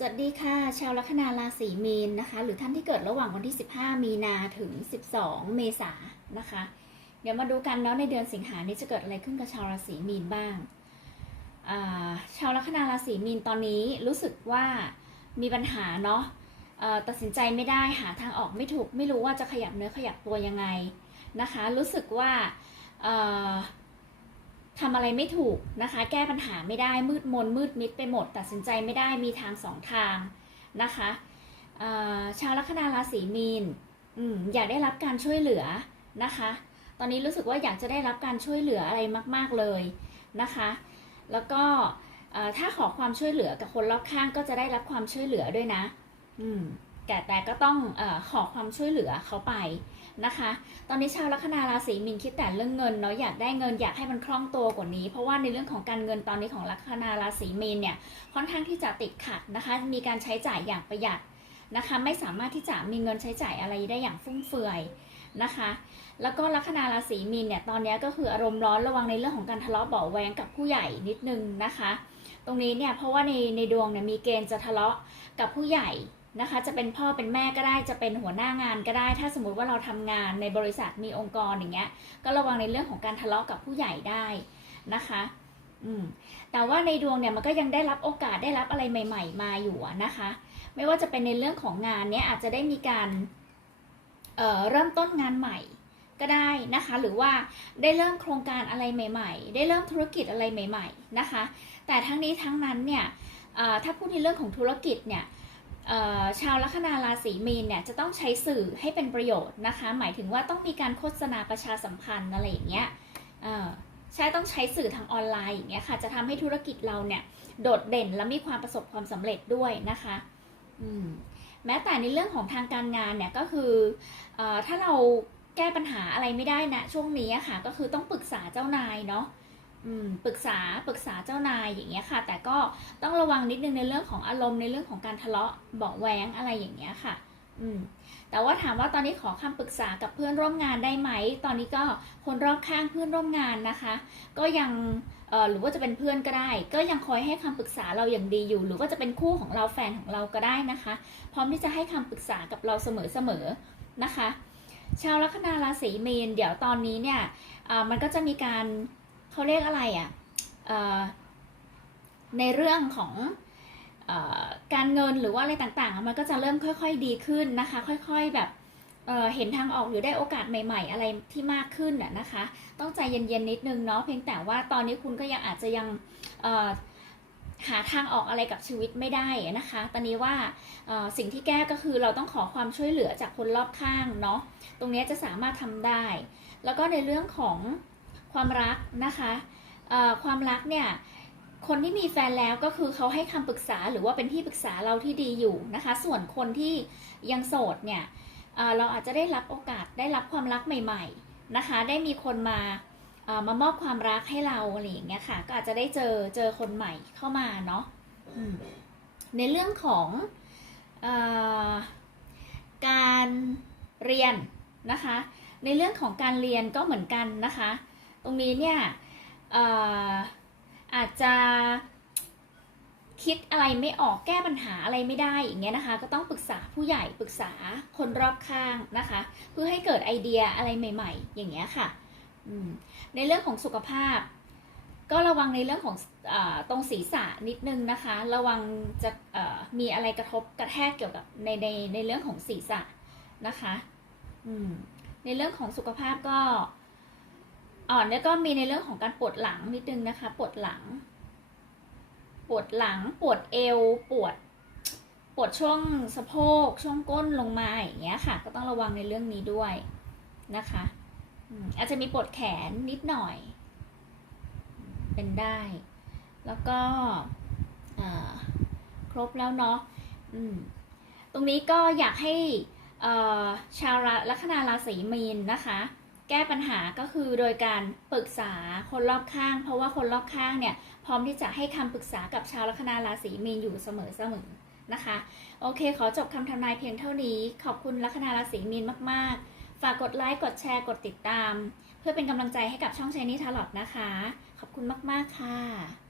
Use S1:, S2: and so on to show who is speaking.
S1: สวัสดีค่ะ ชาวลัคนาราศีมีนนะคะ หรือท่านที่เกิดระหว่างวันที่ 15 มีนาถึง 12 เมษานะคะ เดี๋ยวมาดูกันเนาะในเดือนสิงหานี้จะเกิดอะไรขึ้นกับชาวราศีมีนบ้างาชาวลัคนาราศีมีนตอนนี้รู้สึกว่ามีปัญหาเนาะตัดสินใจไม่ได้หาทางออกไม่ถูก ไม่รู้ว่าจะขยับเนื้อขยับตัวยังไงนะคะ รู้สึกว่า ทำอะไรไม่ถูกนะคะ แก้ปัญหาไม่ได้มืดมนมืดมิดไปหมด ตัดสินใจไม่ได้มีทางสองทางนะคะชาวลัคนาราศีมีนอมอยากได้รับการช่วยเหลือนะคะ ตอนนี้รู้สึกว่าอยากจะได้รับการช่วยเหลืออะไรมาก ๆเลยนะคะ แล้วก็ถ้าขอความช่วยเหลือกับคนรอบข้างก็จะได้รับความช่วยเหลือด้วยนะ อืม แต่แต่ก็ต้องอขอความช่วยเหลือเขาไปนะคะ ตอนนี้ชาวลัคนาราศีมีนคิดแต่เรื่องเงินเนาะอยากได้เงินอยากให้มันคล่องตัวกว่านี้ เพราะว่าในเรื่องของการเงินตอนนี้ของลัคนาราศีมีนเนี่ยค่อนข้างที่จะติดขัดนะคะ มีการใช้จ่ายอย่างประหยัดนะคะ ไม่สามารถที่จะมีเงินใช้จ่ายอะไรได้อย่างฟุ่มเฟือยนะคะ แล้วก็ลัคนาราศีมีนเนี่ยตอนนี้ก็คืออารมณ์ร้อนระวังในเรื่องของการทะเลาะเบาแวงกับผู้ใหญ่นิดนึงนะคะ ตรงนี้เนี่ยเพราะว่าในในดวงเนี่ยมีเกณฑ์จะทะเลาะกับผู้ใหญ่ นะคะ จะเป็นพ่อเป็นแม่ก็ได้จะเป็นหัวหน้างานก็ได้ ถ้าสมมุติว่าเราทำงานในบริษัทมีองค์กรอย่างเงี้ย ก็ระวังในเรื่องของการทะเลาะกับผู้ใหญ่ได้นะคะอืมแต่ว่าในดวงเนี่ยมันก็ยังได้รับโอกาสได้รับอะไรใหม่ ๆ มาอยู่นะคะ ไม่ว่าจะเป็นในเรื่องของงานเนี้ยอาจจะได้มีการเเริ่มต้นงานใหม่ก็ได้นะคะ หรือว่าได้เริ่มโครงการอะไรใหม่ ๆ ได้เริ่มธุรกิจอะไรใหม่ ๆนะคะ แต่ทั้งนี้ทั้งนั้นเนี่ยถ้าพูดในเรื่องของธุรกิจเนี่ย ชาวลัคนาราศีมีนเนี่ยจะต้องใช้สื่อให้เป็นประโยชน์นะคะ หมายถึงว่าต้องมีการโฆษณาประชาสัมพันธ์อะไรอย่างเงี้ยใช่ต้องใช้สื่อทางออนไลน์อย่างเงี้ยค่ะ จะทำให้ธุรกิจเราเนี่ยโดดเด่นและมีความประสบความสำเร็จด้วยนะคะอืมแม้แต่ในเรื่องของทางการงานเนี่ยก็คืออถ้าเราแก้ปัญหาอะไรไม่ได้นะช่วงนี้ค่ะก็คือต้องปรึกษาเจ้านายเนาะ ปรึกษาปรึกษาเจ้านายอย่างเงี้ยค่ะ แต่ก็ต้องระวังนิดนึงในเรื่องของอารมณ์ในเรื่องของการทะเลาะเบาะแว้งอะไรอย่างเงี้ยค่ะ อืมแต่ว่าถามว่าตอนนี้ขอคำปรึกษากับเพื่อนร่วมงานได้ไหม ตอนนี้ก็คนรอบข้างเพื่อนร่วมงานนะคะ ก็ยังหรือว่าจะเป็นเพื่อนก็ได้ ก็ยังคอยให้คำปรึกษาเราอย่างดีอยู่ หรือว่าจะเป็นคู่ของเราแฟนของเราก็ได้นะคะ พร้อมที่จะให้คำปรึกษากับเราเสมอๆนะคะ ชาวลัคนาราศีเมีนเดี๋ยวตอนนี้เนี่ยมันก็จะมีการ เขาเรียกอะไรอะ่ะในเรื่องของออการเงินหรือว่าอะไรต่างๆ มันก็จะเริ่มค่อย ๆ ดีขึ้นนะคะ ค่อยๆแบบเเห็นทางออกหรือได้โอกาสใหม่ ๆ อะไรที่มากขึ้นน่ะนะคะ ต้องใจเย็นๆนิดนึงเนาะเพียงแต่ว่าตอนนี้คุณก็ยังอาจจะยังหาทางออกอะไรกับชีวิตไม่ได้นะคะ ตอนนี้ว่าสิ่งที่แก้ก็คือเราต้องขอความช่วยเหลือจากคนรอบข้างเนาะ ตรงนี้จะสามารถทำได้ แล้วก็ในเรื่องของ ความรักนะคะความรักเนี่ยคนที่มีแฟนแล้วก็คือเขาให้คำปรึกษาหรือว่าเป็นที่ปรึกษาเราที่ดีอยู่นะคะ ส่วนคนที่ยังโสดเนี่ยเราอาจจะได้รับโอกาสได้รับความรักใหม่ๆนะคะ ได้มีคนมามามอบความรักให้เราอะไรอย่างเงี้ยค่ะ ก็อาจจะได้เจอเจอคนใหม่เข้ามาเนาะในเรื่องของอการเรียนนะคะ ในเรื่องของการเรียนก็เหมือนกันนะคะ รงนี้เนี่ยออาจจะคิดอะไรไม่ออกแก้ปัญหาอะไรไม่ได้อย่างเงี้ยนะคะ ก็ต้องปรึกษาผู้ใหญ่ปรึกษาคนรอบข้างนะคะ เพื่อให้เกิดไอเดียอะไรใหม่ ๆ อย่างเงี้ยค่ะในเรื่องของสุขภาพ ก็ระวังในเรื่องของอตรงศีรษะนิดนึงนะคะ ระวังจะมีอะไรกระทบกระแทกเกี่ยวกับในในในเรื่องของศีรษะนะคะในเรื่องของสุขภาพก็ อ่อนแล้วก็มีในเรื่องของการปวดหลังนิดนึงนะคะ ปวดหลัง ปวดหลัง ปวดเอว ปวด ปวดช่วงสะโพก ช่วงก้นลงมาอย่างเงี้ยค่ะ ก็ต้องระวังในเรื่องนี้ด้วยนะคะอาจจะมีปวดแขนนิดหน่อย เป็นได้ แล้วก็ครบแล้วเนาะตรงนี้ก็อยากให้ชาวลัคนาราศีมีนนะคะ แก้ปัญหาก็คือโดยการปรึกษาคนรอบข้าง เพราะว่าคนรอบข้างเนี่ยพร้อมที่จะให้คำปรึกษากับชาวลัคนาราศีมีนอยู่เสมอเสมอนะคะ โอเค ขอจบคำทำนายเพียงเท่านี้ ขอบคุณลัคนาราศีมีนมาก ๆ ฝากกดไลค์กดแชร์กดติดตาม เพื่อเป็นกำลังใจให้กับช่องชายนี่ทาลอตนะคะ ขอบคุณมาก ๆ ค่ะ